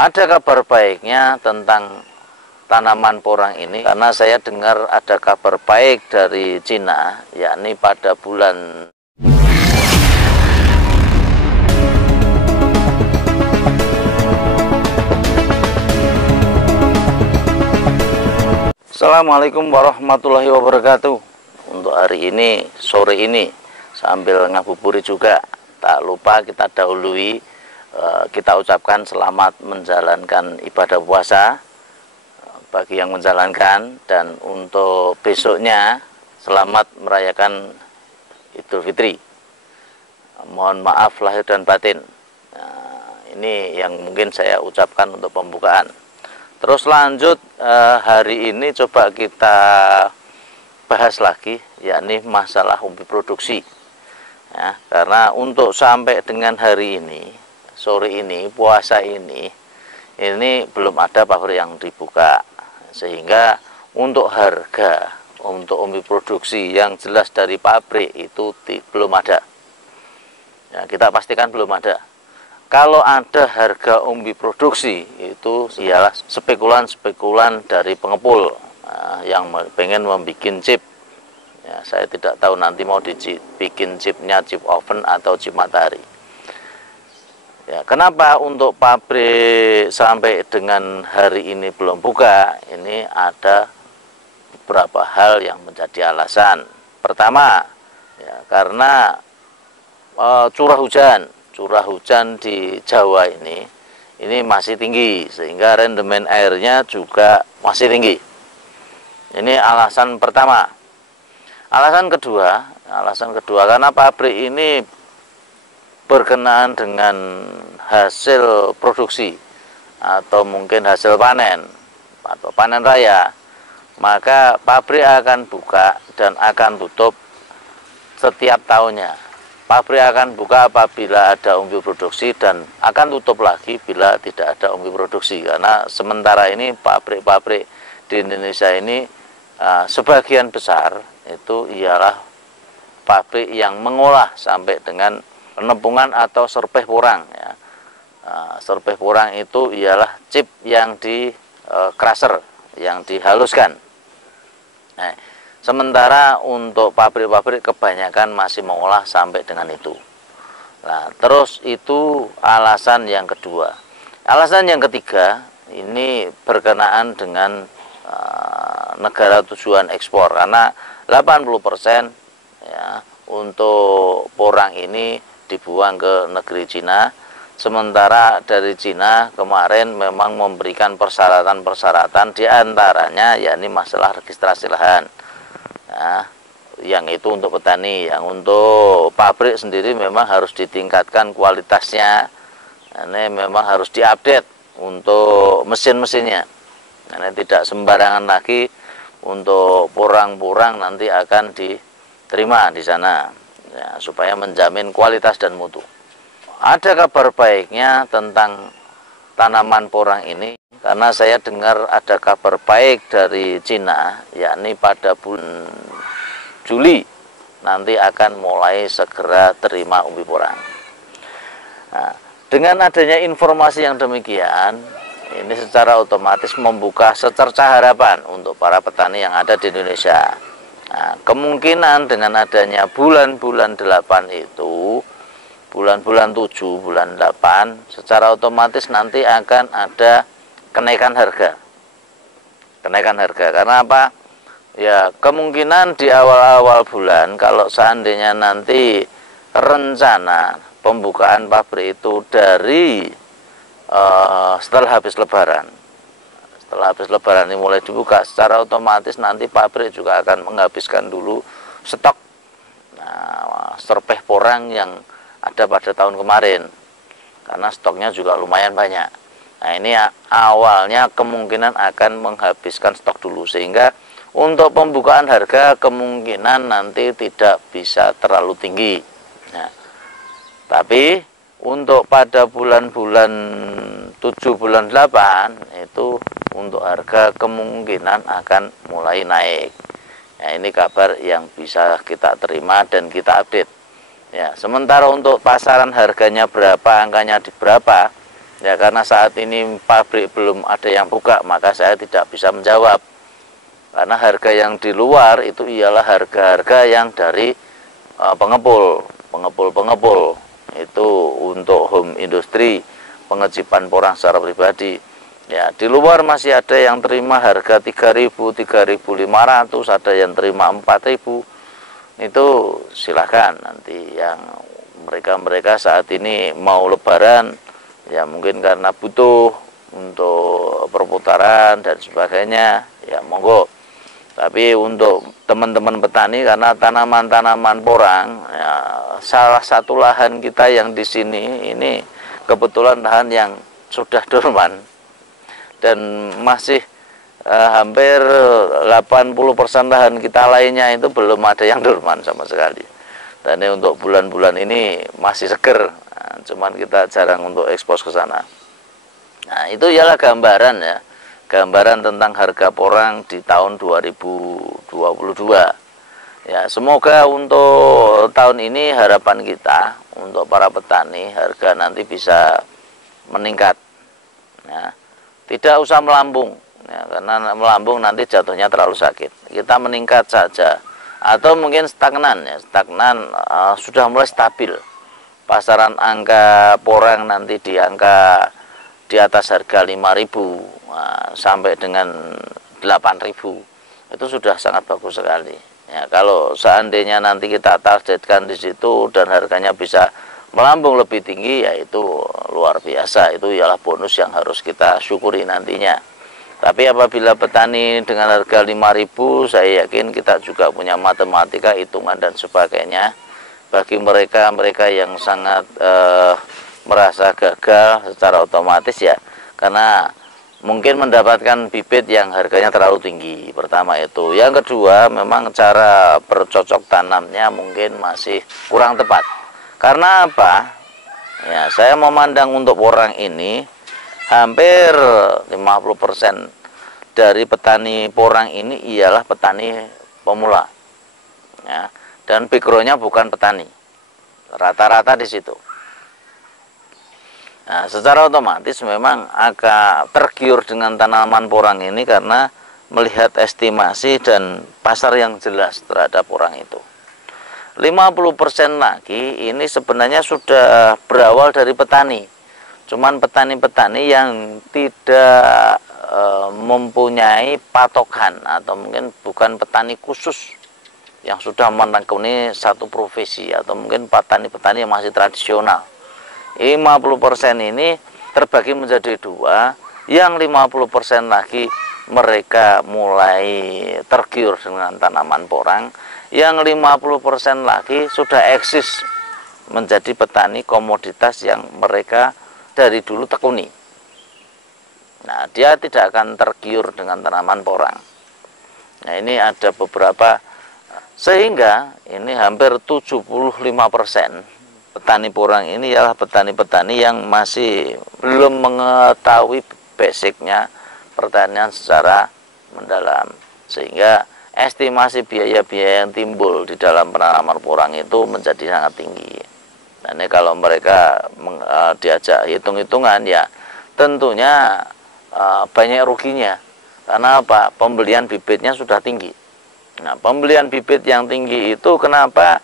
Ada kabar baiknya tentang tanaman porang ini, karena saya dengar ada kabar baik dari Cina, yakni pada bulan Assalamualaikum warahmatullahi wabarakatuh. Untuk hari ini, sore ini, sambil ngabuburit juga, tak lupa kita dahului, kita ucapkan selamat menjalankan ibadah puasa bagi yang menjalankan, dan untuk besoknya selamat merayakan Idul Fitri. Mohon maaf lahir dan batin. Ini yang mungkin saya ucapkan untuk pembukaan. Terus lanjut, hari ini coba kita bahas lagi, yakni masalah umbi produksi. Ya, karena untuk sampai dengan hari ini, sore ini, puasa ini belum ada pabrik yang dibuka, sehingga untuk harga untuk umbi produksi yang jelas dari pabrik itu belum ada. Ya, kita pastikan belum ada. Kalau ada harga umbi produksi, itu ialah spekulan-spekulan dari pengepul yang pengen membuat chip. Ya, saya tidak tahu nanti mau dibikin chipnya chip oven atau chip matahari. Ya, kenapa untuk pabrik sampai dengan hari ini belum buka? Ini ada beberapa hal yang menjadi alasan. Pertama, ya, karena curah hujan di Jawa ini masih tinggi, sehingga rendemen airnya juga masih tinggi. Ini alasan pertama. Alasan kedua karena pabrik ini berkenaan dengan hasil produksi atau mungkin hasil panen atau panen raya, maka pabrik akan buka dan akan tutup setiap tahunnya. Pabrik akan buka apabila ada umbi produksi dan akan tutup lagi bila tidak ada umbi produksi. Karena sementara ini pabrik-pabrik di Indonesia ini sebagian besar itu ialah pabrik yang mengolah sampai dengan penepungan atau serpeh porang. Ya. Serpeh porang itu ialah chip yang di crusher, yang dihaluskan. Nah, sementara untuk pabrik-pabrik kebanyakan masih mengolah sampai dengan itu. Nah, terus itu alasan yang kedua. Alasan yang ketiga, ini berkenaan dengan negara tujuan ekspor, karena 80% ya, untuk porang ini dibuang ke negeri Cina. Sementara dari Cina kemarin memang memberikan persyaratan-persyaratan, diantaranya yakni masalah registrasi lahan. Nah, yang itu untuk petani, yang untuk pabrik sendiri memang harus ditingkatkan kualitasnya. Ini memang harus diupdate untuk mesin-mesinnya. Ini tidak sembarangan lagi untuk porang-porang nanti akan diterima di sana, ya, supaya menjamin kualitas dan mutu. Ada kabar baiknya tentang tanaman porang ini, karena saya dengar ada kabar baik dari Cina, yakni pada bulan Juli nanti akan mulai segera terima umbi porang. Nah, dengan adanya informasi yang demikian, ini secara otomatis membuka secercah harapan untuk para petani yang ada di Indonesia. Nah, kemungkinan dengan adanya bulan-bulan 8 itu, bulan-bulan 7, bulan 8, secara otomatis nanti akan ada kenaikan harga. Kenaikan harga, karena apa? Ya, kemungkinan di awal-awal bulan, kalau seandainya nanti rencana pembukaan pabrik itu dari setelah habis lebaran. Setelah habis lebaran ini mulai dibuka, secara otomatis nanti pabrik juga akan menghabiskan dulu stok serpeh porang yang ada pada tahun kemarin, karena stoknya juga lumayan banyak. Nah, ini awalnya kemungkinan akan menghabiskan stok dulu, sehingga untuk pembukaan harga kemungkinan nanti tidak bisa terlalu tinggi. Nah, tapi untuk pada bulan-bulan 7, bulan 8 itu untuk harga kemungkinan akan mulai naik. Ya, ini kabar yang bisa kita terima dan kita update. Ya, sementara untuk pasaran harganya berapa, angkanya di berapa, Ya karena saat ini pabrik belum ada yang buka, maka saya tidak bisa menjawab. Karena harga yang di luar itu ialah harga-harga yang dari pengepul. Itu untuk home industri, pengejipan porang secara pribadi. Ya, di luar masih ada yang terima harga 3.000, 3.500, ada yang terima 4.000. Itu silahkan nanti yang mereka saat ini mau lebaran, ya mungkin karena butuh untuk perputaran dan sebagainya, ya monggo. Tapi untuk teman-teman petani, karena tanaman-tanaman porang, ya, salah satu lahan kita yang di sini ini kebetulan lahan yang sudah dorman dan masih hampir 80% lahan kita lainnya itu belum ada yang dorman sama sekali. Dan ini untuk bulan-bulan ini masih seger, nah, cuman kita jarang untuk ekspos ke sana. Nah, itu ialah gambaran ya, gambaran tentang harga porang di tahun 2022. Ya, semoga untuk tahun ini harapan kita untuk para petani harga nanti bisa meningkat. Ya, tidak usah melambung, ya, karena melambung nanti jatuhnya terlalu sakit. Kita meningkat saja, atau mungkin stagnan, ya, stagnan sudah mulai stabil. Pasaran angka porang nanti di angka di atas harga 5.000 sampai dengan 8.000, itu sudah sangat bagus sekali. Ya, kalau seandainya nanti kita targetkan di situ dan harganya bisa melambung lebih tinggi, ya itu luar biasa, itu ialah bonus yang harus kita syukuri nantinya. Tapi apabila petani dengan harga 5.000, saya yakin kita juga punya matematika, hitungan dan sebagainya. Bagi mereka yang sangat merasa gagal secara otomatis, ya karena mungkin mendapatkan bibit yang harganya terlalu tinggi, pertama itu. Yang kedua, memang cara bercocok tanamnya mungkin masih kurang tepat. Karena apa? Ya, saya memandang untuk porang ini hampir 50% dari petani porang ini ialah petani pemula. Ya, dan backgroundnya bukan petani. Rata-rata di situ. Nah, secara otomatis memang agak tergiur dengan tanaman porang ini karena melihat estimasi dan pasar yang jelas terhadap porang itu. 50% lagi ini sebenarnya sudah berawal dari petani. Cuman petani-petani yang tidak mempunyai patokan, atau mungkin bukan petani khusus yang sudah menekuni satu profesi, atau mungkin petani-petani yang masih tradisional. 50% ini terbagi menjadi dua. Yang 50% lagi mereka mulai tergiur dengan tanaman porang. Yang 50% lagi sudah eksis menjadi petani komoditas yang mereka dari dulu tekuni. Nah, dia tidak akan tergiur dengan tanaman porang. Nah, ini ada beberapa, sehingga ini hampir 75% petani porang ini ialah petani-petani yang masih belum mengetahui basicnya pertanian secara mendalam, sehingga estimasi biaya-biaya yang timbul di dalam penanaman porang itu menjadi sangat tinggi. Nah, ini kalau mereka diajak hitung-hitungan, ya tentunya banyak ruginya. Karena apa? Pembelian bibitnya sudah tinggi. Nah, pembelian bibit yang tinggi itu kenapa?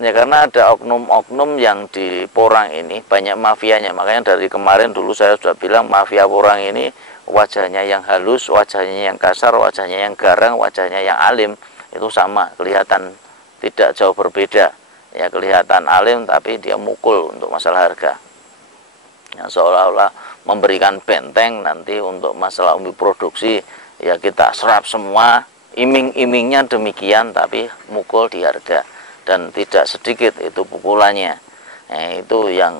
Ya karena ada oknum-oknum yang di porang ini banyak mafianya. Makanya dari kemarin dulu saya sudah bilang, mafia porang ini wajahnya yang halus, wajahnya yang kasar, wajahnya yang garang, wajahnya yang alim, itu sama, kelihatan tidak jauh berbeda. Ya, kelihatan alim tapi dia mukul untuk masalah harga. Ya, seolah-olah memberikan benteng nanti untuk masalah umbi produksi, ya kita serap semua, iming-imingnya demikian, tapi mukul di harga. Dan tidak sedikit itu pukulannya. Itu yang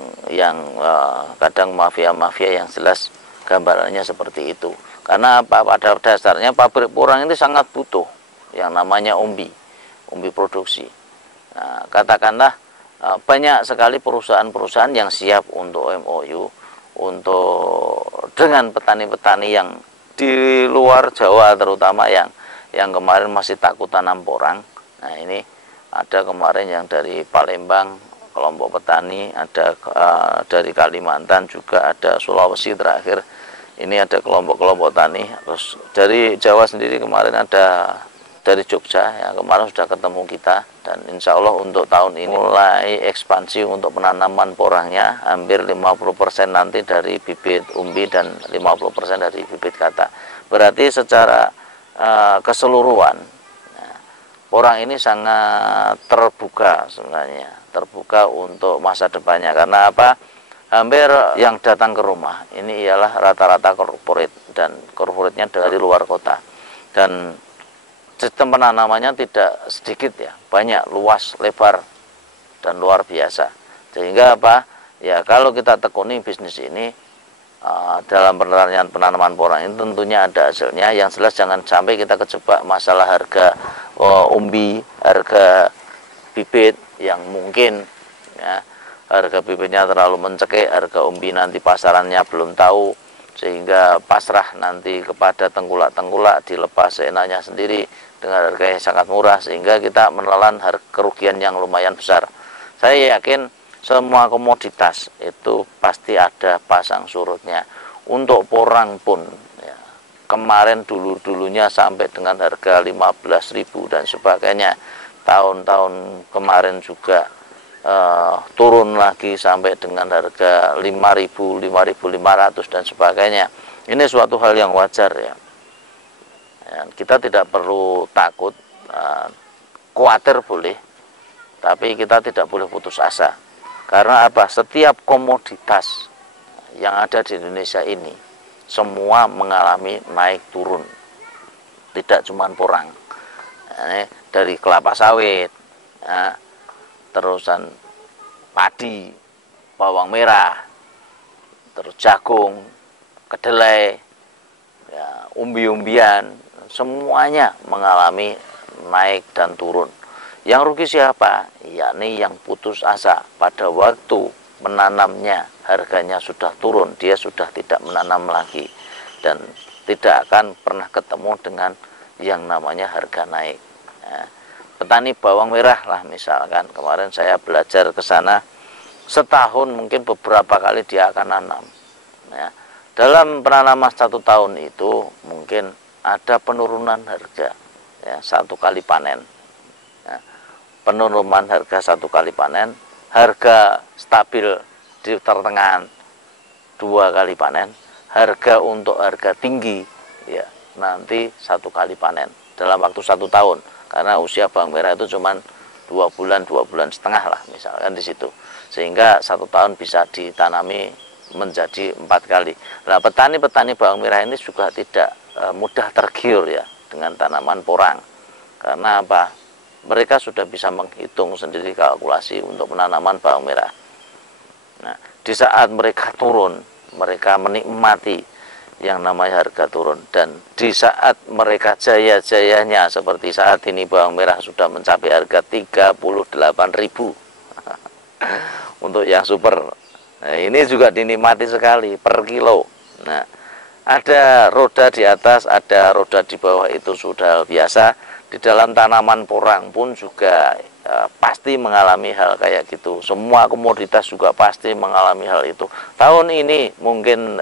kadang mafia-mafia yang jelas gambarannya seperti itu. Karena apa? Pada dasarnya pabrik porang ini sangat butuh yang namanya umbi produksi. Nah, katakanlah banyak sekali perusahaan-perusahaan yang siap untuk MOU untuk dengan petani-petani yang di luar Jawa, terutama yang kemarin masih takut tanam porang. Nah, ini ada kemarin yang dari Palembang kelompok petani, ada dari Kalimantan, juga ada Sulawesi terakhir. Ini ada kelompok-kelompok tani. Terus dari Jawa sendiri kemarin ada dari Jogja, ya kemarin sudah ketemu kita, dan insya Allah untuk tahun ini mulai ekspansi untuk penanaman porangnya, hampir 50% nanti dari bibit umbi dan 50% dari bibit kata. Berarti secara keseluruhan porang ini sangat terbuka sebenarnya, terbuka untuk masa depannya. Karena apa? Hampir yang datang ke rumah ini ialah rata-rata corporate, dan corporate-nya dari luar kota. Dan sistem penanamannya tidak sedikit ya, banyak, luas, lebar, dan luar biasa. Sehingga apa? Ya kalau kita tekuni bisnis ini dalam penanaman porang ini tentunya ada hasilnya. Yang jelas jangan sampai kita kejebak masalah harga umbi, harga bibit yang mungkin ya, harga bibitnya terlalu mencekik, harga umbi nanti pasarannya belum tahu, sehingga pasrah nanti kepada tengkulak-tengkulak, dilepas seenaknya sendiri dengan harga yang sangat murah, sehingga kita menelan kerugian yang lumayan besar. Saya yakin semua komoditas itu pasti ada pasang surutnya. Untuk porang pun ya, kemarin dulunya sampai dengan harga 15.000 dan sebagainya. Tahun-tahun kemarin juga turun lagi sampai dengan harga 5.000, 5.500 dan sebagainya. Ini suatu hal yang wajar ya. Kita tidak perlu takut, khawatir boleh, tapi kita tidak boleh putus asa. Karena apa? Setiap komoditas yang ada di Indonesia ini semua mengalami naik turun, tidak cuma porang. Dari kelapa sawit, ya, terusan padi, bawang merah, terus jagung, kedelai, ya, umbi-umbian, semuanya mengalami naik dan turun. Yang rugi siapa? Yakni yang putus asa pada waktu menanamnya, harganya sudah turun, dia sudah tidak menanam lagi dan tidak akan pernah ketemu dengan yang namanya harga naik. Nah, petani bawang merah lah misalkan, kemarin saya belajar ke sana, setahun mungkin beberapa kali dia akan nanam. Nah, dalam penanaman 1 tahun itu mungkin ada penurunan harga ya, 1 kali panen. Nah, penurunan harga 1 kali panen, harga stabil di pertengahan 2 kali panen, harga untuk harga tinggi ya nanti 1 kali panen dalam waktu 1 tahun. Karena usia bawang merah itu cuma 2 bulan, 2 bulan setengah lah misalkan di situ, sehingga 1 tahun bisa ditanami menjadi 4 kali. Nah, petani-petani bawang merah ini juga tidak mudah tergiur ya dengan tanaman porang. Karena apa? Mereka sudah bisa menghitung sendiri kalkulasi untuk penanaman bawang merah. Nah, di saat mereka turun, mereka menikmati yang namanya harga turun, dan di saat mereka jaya-jayanya seperti saat ini bawang merah sudah mencapai harga 38.000 untuk yang super. Nah, ini juga dinikmati sekali per kilo. Nah, ada roda di atas, ada roda di bawah, itu sudah biasa. Di dalam tanaman porang pun juga pasti mengalami hal kayak gitu. Semua komoditas juga pasti mengalami hal itu. Tahun ini mungkin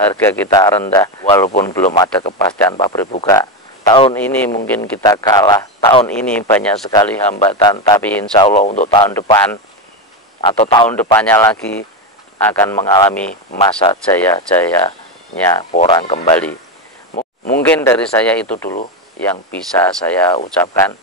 harga kita rendah walaupun belum ada kepastian pabrik buka. Tahun ini mungkin kita kalah, tahun ini banyak sekali hambatan, tapi insya Allah untuk tahun depan atau tahun depannya lagi akan mengalami masa jaya-jayanya porang kembali. Mungkin dari saya itu dulu yang bisa saya ucapkan.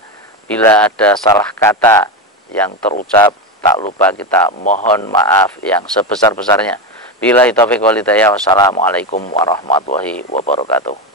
Bila ada salah kata yang terucap, tak lupa kita mohon maaf yang sebesar-besarnya. Billahi taufiq wal hidayah. Wassalamualaikum warahmatullahi wabarakatuh.